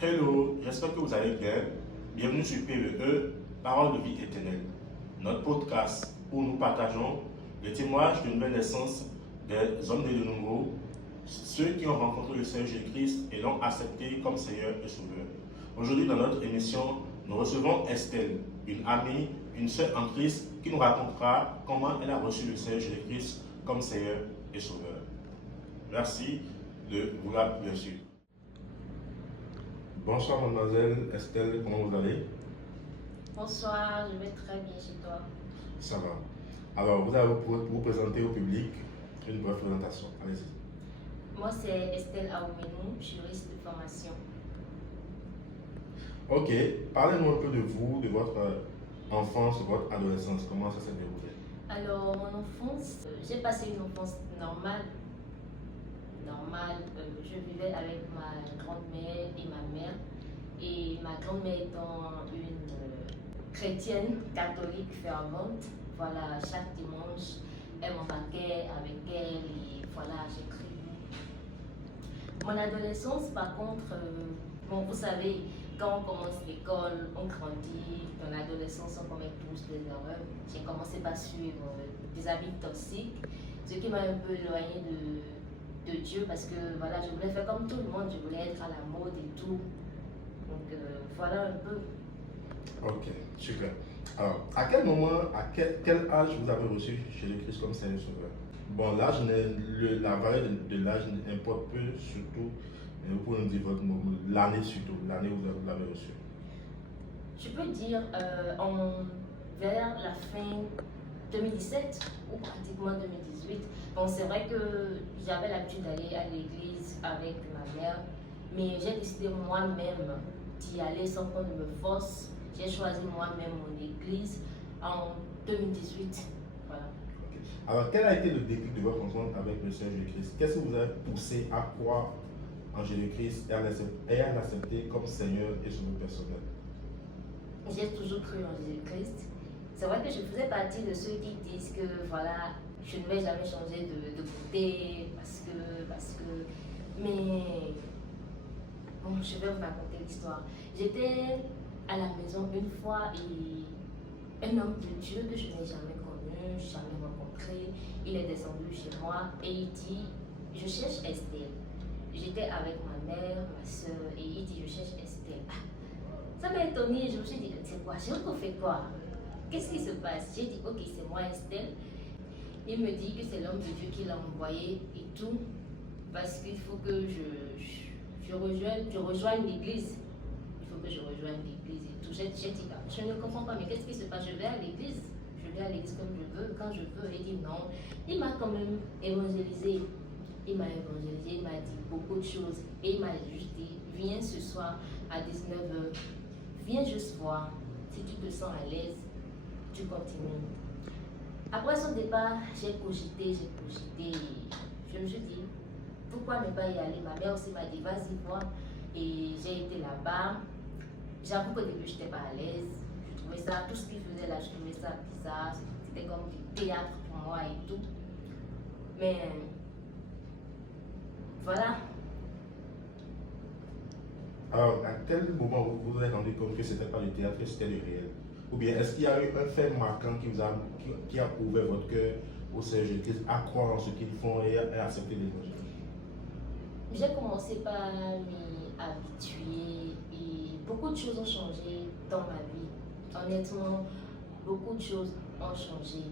Hello, j'espère que vous allez bien. Bienvenue sur PVE, Parole de vie éternelle, notre podcast où nous partageons les témoignages de nouvelle naissance des hommes nés de nouveau, ceux qui ont rencontré le Seigneur Jésus-Christ et l'ont accepté comme Seigneur et Sauveur. Aujourd'hui, dans notre émission, nous recevons Estelle, une amie, une sœur en Christ, qui nous racontera comment elle a reçu le Seigneur Jésus-Christ comme Seigneur et Sauveur. Merci de vous la bien sûr. Bonsoir mademoiselle Estelle, comment vous allez? Bonsoir, je vais très bien chez toi. Ça va. Alors, vous allez vous présenter au public une brève présentation. Allez-y. Moi, c'est Estelle Aoumenou, juriste de formation. Ok, parlez-nous un peu de vous, de votre enfance, de votre adolescence. Comment ça s'est déroulé? Alors, mon enfance, j'ai passé une enfance normale. Je vivais avec ma grand-mère et ma mère. Et ma grand-mère étant une chrétienne catholique fervente, voilà, chaque dimanche, elle m'embarquait avec elle et voilà, j'ai cru. Mon adolescence, par contre, bon, vous savez, quand on commence l'école, on grandit, dans l'adolescence, on commet tous des erreurs. J'ai commencé par suivre des habits toxiques, ce qui m'a un peu éloignée de Dieu parce que voilà, je voulais faire comme tout le monde, je voulais être à la mode et tout. Donc voilà un peu. Ok, super. Alors, à quel moment, quel âge vous avez reçu Jésus-Christ comme Seigneur et Sauveur? Bon, l'âge, la variété de l'âge importe peu, surtout, mais vous pouvez nous dire l'année surtout, l'année où vous l'avez reçu. Je peux dire vers la fin 2017 ou pratiquement 2018. Bon, c'est vrai que j'avais l'habitude d'aller à l'église avec ma mère, mais j'ai décidé moi-même d'y aller sans qu'on ne me force. J'ai choisi moi-même mon église en 2018. Voilà. Okay. Alors, quel a été le déclic de votre rencontre avec le Seigneur Jésus-Christ? Qu'est-ce qui vous a poussé à croire en Jésus-Christ et à l'accepter comme Seigneur et Sauveur personnel? J'ai toujours cru en Jésus-Christ. C'est vrai que je faisais partie de ceux qui disent que voilà, je ne vais jamais changer de côté parce que. Mais bon, je vais vous raconter l'histoire. J'étais à la maison une fois et un homme de Dieu que je n'ai jamais connu, jamais rencontré, il est descendu chez moi et il dit, je cherche Estelle. J'étais avec ma mère, ma soeur et il dit, je cherche Estelle. Ça m'a étonnée, je me suis dit, c'est quoi, j'ai encore fait quoi? Qu'est-ce qui se passe? J'ai dit, ok, c'est moi Estelle. Il me dit que c'est l'homme de Dieu qui l'a envoyé et tout, parce qu'il faut que je rejoigne l'église. Il faut que je rejoigne l'église et tout. J'ai dit, je ne comprends pas, mais qu'est-ce qui se passe? Je vais à l'église. Je vais à l'église comme je veux, quand je veux. Il dit non. Il m'a quand même évangélisé. Il m'a évangélisé, il m'a dit beaucoup de choses. Et il m'a juste dit, viens ce soir à 19h. Viens juste voir. Si tu te sens à l'aise, tu continues. Après son départ, j'ai cogité. Je me suis dit, pourquoi ne pas y aller? Ma mère aussi m'a dit, vas-y voir. Et j'ai été là-bas. J'avoue qu'au début, je n'étais pas à l'aise. Je trouvais ça, tout ce qu'il faisait là, je trouvais ça bizarre. C'était comme du théâtre pour moi et tout. Mais voilà. Alors, à quel moment vous vous êtes rendu compte que ce n'était pas du théâtre, que c'était du réel? Ou bien est-ce qu'il y a eu un fait marquant qui a ouvert votre cœur au Seigneur Jésus-Christ à croire en ce qu'ils font et à accepter l'évangile? J'ai commencé par m'y habituer et beaucoup de choses ont changé dans ma vie. Honnêtement, beaucoup de choses ont changé.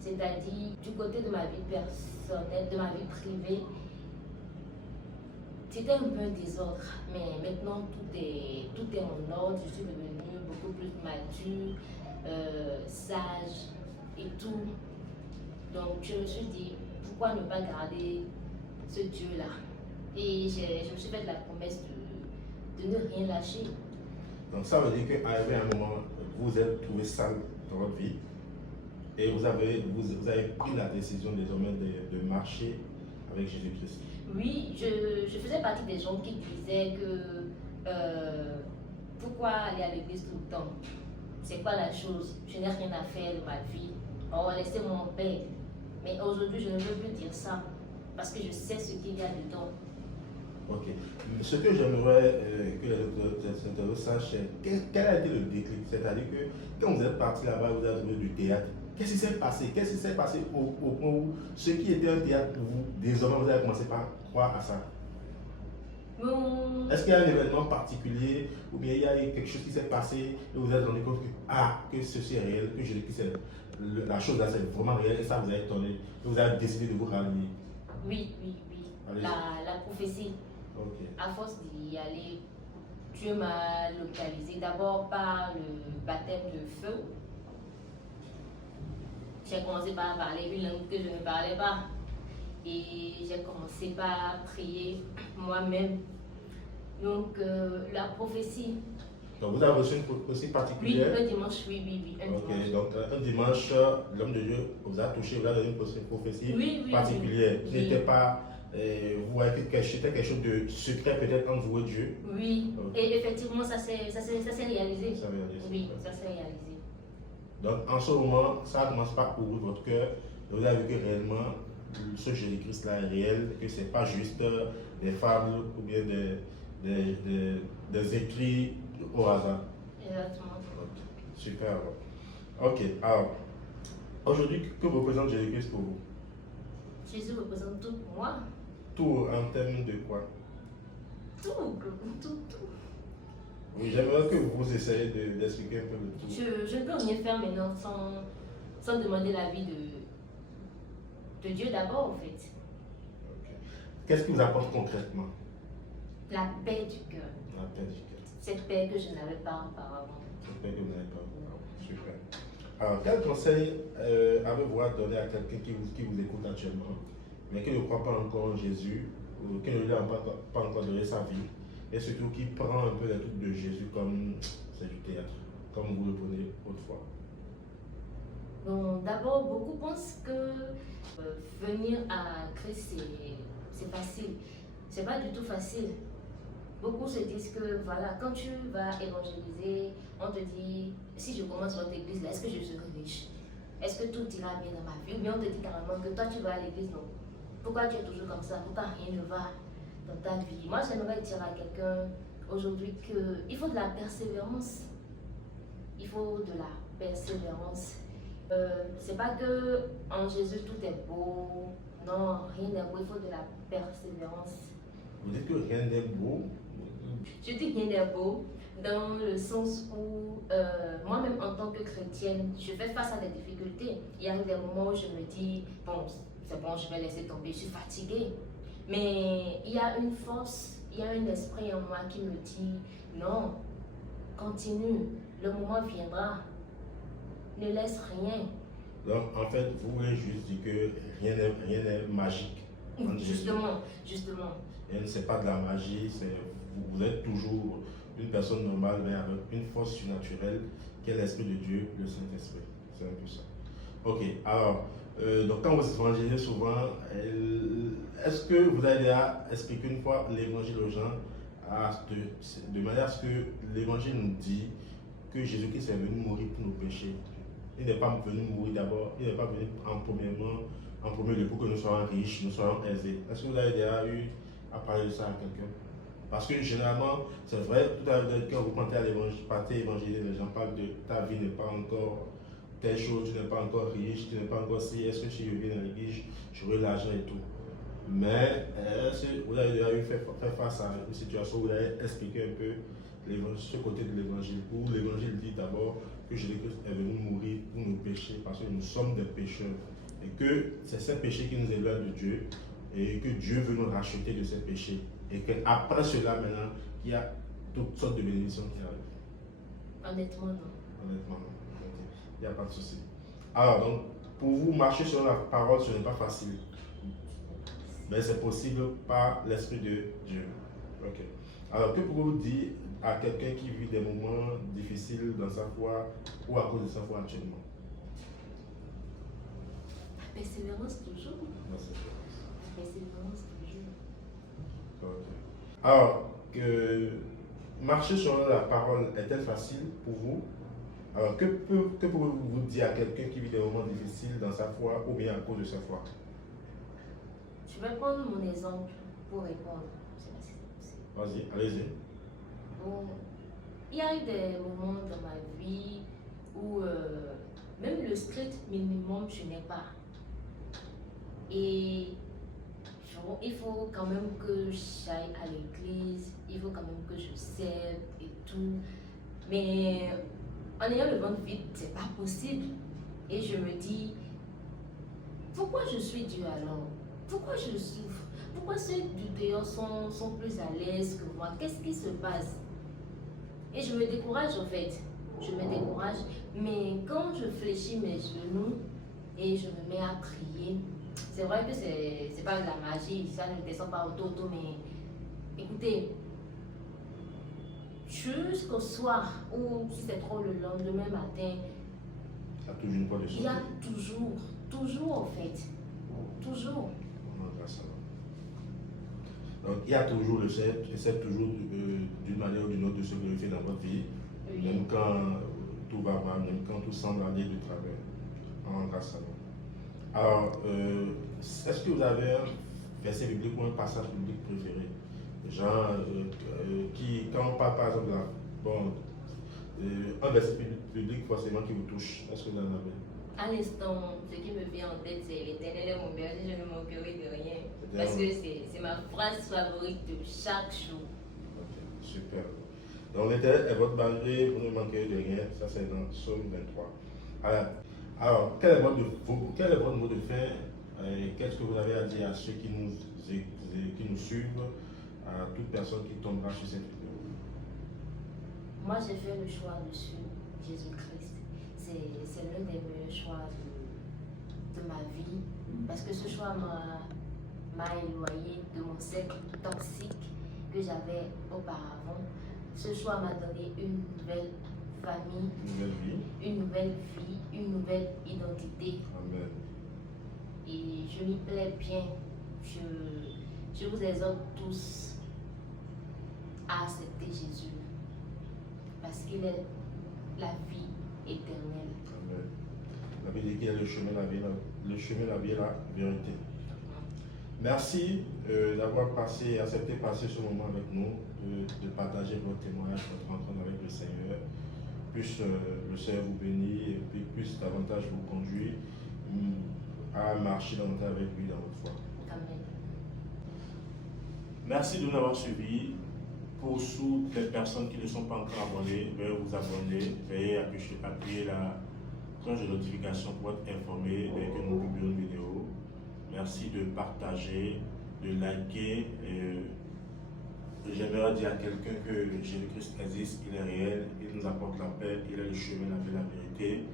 C'est-à-dire, du côté de ma vie personnelle, de ma vie privée, c'était un peu un désordre, mais maintenant tout est en ordre. Je suis devenue beaucoup plus mature, sage et tout. Donc je me suis dit, pourquoi ne pas garder ce Dieu-là? Et je me suis fait la promesse de ne rien lâcher. Donc ça veut dire qu'arrivé un moment, vous vous êtes trouvé seul dans votre vie et vous avez pris la décision désormais de marcher avec Jésus-Christ. Oui, je faisais partie des gens qui disaient que pourquoi aller à l'église tout le temps? C'est quoi la chose? Je n'ai rien à faire de ma vie. Oh, laissez-moi en paix. Mais aujourd'hui, je ne veux plus dire ça parce que je sais ce qu'il y a dedans. Ok. Ce que j'aimerais que les internautes sachent, c'est quel a été le déclic. C'est-à-dire que quand vous êtes parti là-bas, vous avez trouvé du théâtre. Qu'est-ce qui s'est passé? Qu'est-ce qui s'est passé au point où ce qui était un théâtre pour vous, désormais vous avez commencé par croire à ça? Bon, Est-ce qu'il y a un événement particulier ou bien il y a eu quelque chose qui s'est passé et vous vous êtes rendu compte que, que ceci est réel, que la chose là c'est vraiment réel et ça vous a étonné et vous avez décidé de vous rallier? oui. Allez-y. La prophétie, Ok. à force d'y aller, Dieu m'a localisé d'abord par le baptême de feu. J'ai commencé par parler une langue que je ne parlais pas. Et j'ai commencé par prier moi-même. Donc, la prophétie. Donc vous avez reçu une prophétie Oui, particulière? un dimanche, oui, un Ok, dimanche. donc un dimanche, l'homme de Dieu vous a touché, vous a donné une prophétie Oui, particulière qui oui. n'était pas, vous voyez que c'était quelque chose de secret peut-être entre vous et Dieu. Oui, Ok. et effectivement, ça s'est réalisé. Ça veut dire. Oui, ça s'est réalisé. Donc en ce moment, ça commence par ouvrir votre cœur. Et vous avez vu que réellement, ce Jésus-Christ là est réel, que ce n'est pas juste des fables ou bien des écrits au hasard. Exactement. Ok, super. Ok, alors, aujourd'hui, que représente Jésus-Christ pour vous? Jésus représente tout pour moi. Tout en termes de quoi? Tout. Oui, j'aimerais que vous essayez d'expliquer un peu le tout. Je ne peux rien faire maintenant sans demander l'avis de Dieu d'abord, en fait. Ok. Qu'est-ce qui vous apporte concrètement? La paix du cœur. La paix du cœur. Cette paix que je n'avais pas auparavant. Cette paix que vous n'avez pas. Super. Alors, quel conseil avez-vous à donner à quelqu'un qui vous écoute actuellement, mais qui ne croit pas encore en Jésus, ou qui ne lui a pas encore donné sa vie, et surtout qui prend un peu les trucs de Jésus comme c'est du théâtre, comme vous le prenez autrefois? Bon, d'abord, beaucoup pensent que venir à Christ, c'est facile. C'est pas du tout facile. Beaucoup se disent que voilà, quand tu vas évangéliser, on te dit, si je commence votre église là, est-ce que je serai riche? Est-ce que tout ira bien dans ma vie? Ou bien on te dit carrément que toi tu vas à l'église, non? Pourquoi tu es toujours comme ça? Pourquoi rien ne va dans ta vie? Moi j'aimerais dire à quelqu'un aujourd'hui qu'il faut de la persévérance. Il faut de la persévérance. C'est pas que en Jésus tout est beau. Non, rien n'est beau, il faut de la persévérance. Vous dites que rien n'est beau. Je dis rien n'est beau dans le sens où moi-même en tant que chrétienne, je fais face à des difficultés. Il y a des moments où je me dis, bon, c'est bon, je vais laisser tomber, je suis fatiguée. Mais il y a une force, il y a un esprit en moi qui me dit, non, continue, le moment viendra, ne laisse rien. Donc, en fait, vous voulez juste dire que rien n'est magique. Justement. Et c'est pas de la magie, vous êtes toujours une personne normale, mais avec une force surnaturelle qui est l'Esprit de Dieu, le Saint-Esprit. C'est un peu ça. Ok, alors, donc quand vous évangélisez souvent, est-ce que vous avez déjà expliqué une fois l'évangile aux gens de manière à ce que l'évangile nous dit que Jésus-Christ est venu mourir pour nos péchés? Il n'est pas venu mourir d'abord, il n'est pas venu en premier lieu pour que nous soyons riches, nous soyons aisés. Est-ce que vous avez déjà eu à parler de ça à quelqu'un? Parce que généralement, c'est vrai, tout à l'heure, quand vous partez évangéliser, les gens parlent de ta vie n'est pas encore telle chose, tu n'es pas encore riche, tu n'es pas encore si, est-ce que si je viens dans l'église, j'aurai l'argent et tout. Mais vous avez déjà eu fait face à une situation où vous avez expliqué un peu ce côté de l'évangile, où l'évangile dit d'abord que Jésus-Christ est venu mourir pour nos péchés, parce que nous sommes des pécheurs, et que c'est ces péchés qui nous éloignent de Dieu, et que Dieu veut nous racheter de ces péchés, et qu'après cela, maintenant, il y a toutes sortes de bénédictions qui arrivent. Honnêtement, non. Honnêtement, non. Il n'y a pas de souci. Alors, donc, pour vous, marcher sur la parole, ce n'est pas facile. Mais c'est possible par l'Esprit de Dieu. Ok. Alors, que pouvez-vous dire à quelqu'un qui vit des moments difficiles dans sa foi ou à cause de sa foi actuellement? La persévérance toujours. Merci. La persévérance toujours. Ok. Alors, marcher sur la parole est-elle facile pour vous? Alors, que pouvez-vous dire à quelqu'un qui vit des moments difficiles dans sa foi ou bien à cause de sa foi? Je vais prendre mon exemple pour répondre. Vas-y, allez-y. Bon, il y a eu des moments dans ma vie où même le strict minimum, je n'ai pas. Et il faut quand même que j'aille à l'église, il faut quand même que je serve et tout. Mais en ayant le ventre vide, c'est pas possible. Et je me dis, pourquoi je suis Dieu alors? Pourquoi je souffre? Pourquoi ceux du dehors sont plus à l'aise que moi? Qu'est-ce qui se passe? Et je me décourage en fait. Je me décourage. Mais quand je fléchis mes genoux et je me mets à prier, c'est vrai que c'est pas de la magie, ça ne descend pas au toto, mais écoutez, jusqu'au soir ou si c'est trop le lendemain matin, Il y a toujours une porte de sortie. il y a toujours en fait, toujours. Grâce à Dieu. Donc, il y a toujours le Seigneur, essaie toujours d'une manière ou d'une autre de se glorifier dans votre vie, Oui. même quand tout va mal, même quand tout semble aller de travers. Grâce à Dieu. Alors, est-ce que vous avez un verset biblique ou un passage biblique préféré? Genre, quand on parle par exemple là, bon, un verset biblique forcément qui vous touche, est-ce que vous en avez? À l'instant, ce qui me vient en tête, c'est l'Éternel est mon berger, je ne manquerai de rien. Parce que c'est ma phrase favorite de chaque jour. Ok, super. Donc, l'Éternel est votre berger, vous ne manquerez de rien. Ça, c'est dans Psaume 23. Alors, quel est votre mot de fin? Qu'est-ce que vous avez à dire à ceux qui nous suivent, à toute personne qui tombera sur cette vidéo? Moi, j'ai fait le choix de suivre Jésus-Christ. C'est l'un des meilleurs choix de ma vie. Parce que ce choix m'a éloigné de mon cercle toxique que j'avais auparavant. Ce choix m'a donné une nouvelle famille, une nouvelle vie, une nouvelle identité. Amen. Et je m'y plais bien. Je vous exhorte tous à accepter Jésus. Parce qu'il est la vie éternelle. Amen. La Bible dit qu'il est le chemin, la vie, la vie et la vérité. Merci d'avoir accepté de passer ce moment avec nous, de partager votre témoignage, votre rencontre avec le Seigneur. Puisse le Seigneur vous bénir et puis puisse davantage vous conduire à marcher davantage avec lui dans votre foi. Amen. Merci de nous avoir suivis. Pour toutes les personnes qui ne sont pas encore abonnées, veuillez vous abonner, veuillez appuyer la cloche de notification pour être informé dès que nous publions une vidéo. Merci de partager, de liker. J'aimerais dire à quelqu'un que Jésus-Christ existe, il est réel, il nous apporte la paix, il est le chemin, la vie, la vérité.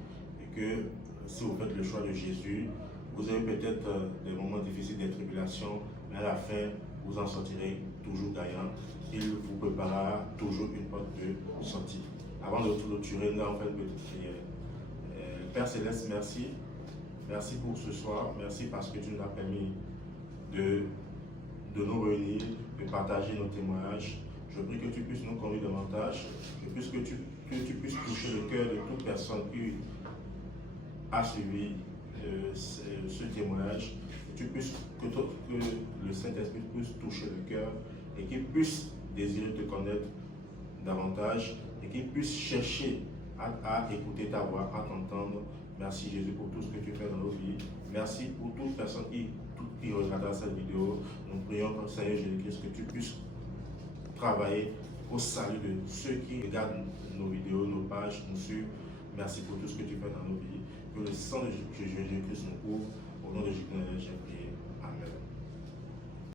Et que si vous faites le choix de Jésus, vous avez peut-être des moments difficiles, des tribulations, mais à la fin, vous en sortirez toujours gagnant. Il vous préparera toujours une porte de sortie. Avant de clôturer, nous allons faire une petite prière. Père Céleste, merci. Merci pour ce soir. Merci parce que tu nous as permis de nous réunir, de partager nos témoignages. Je prie que tu puisses nous conduire davantage, que tu puisses toucher le cœur de toute personne qui a suivi ce témoignage, que le Saint-Esprit puisse toucher le cœur et qu'il puisse désirer te connaître davantage et qu'il puisse chercher à écouter ta voix, à t'entendre. Merci Jésus pour tout ce que tu fais dans nos vies. Merci pour toute personne qui regardera cette vidéo. Nous prions comme Seigneur Jésus-Christ que tu puisses travailler au salut de ceux qui regardent nos vidéos, nos pages, nous suivent. Merci pour tout ce que tu fais dans nos vies. Que le sang de Jésus-Christ nous couvre. Au nom de Jésus, j'ai prié.